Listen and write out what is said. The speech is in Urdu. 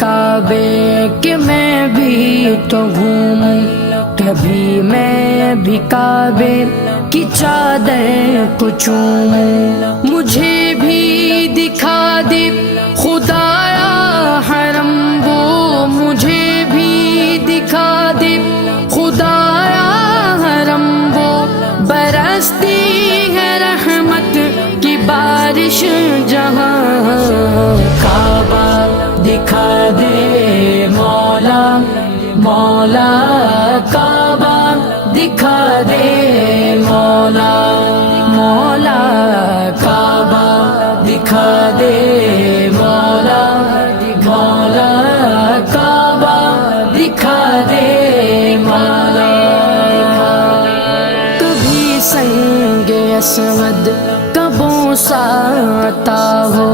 کعبے کہ میں بھی تو گھوموں، کبھی میں بھی کعبے کی چادر کو چوموں، مجھے بھی دکھا دے خدایا حرم وہ، مجھے بھی دکھا دے خدایا حرم وہ، برستی ہے رحمت کی بارش جہاں، کعبہ دکھا دے مولا مولا، کعبہ دکھا دے مولا مولا، کعبہ دکھا دے مولا مولا، کعبہ دکھا دے مولا۔ کبھی سنگ اسود کا بوسہ آتا ہو،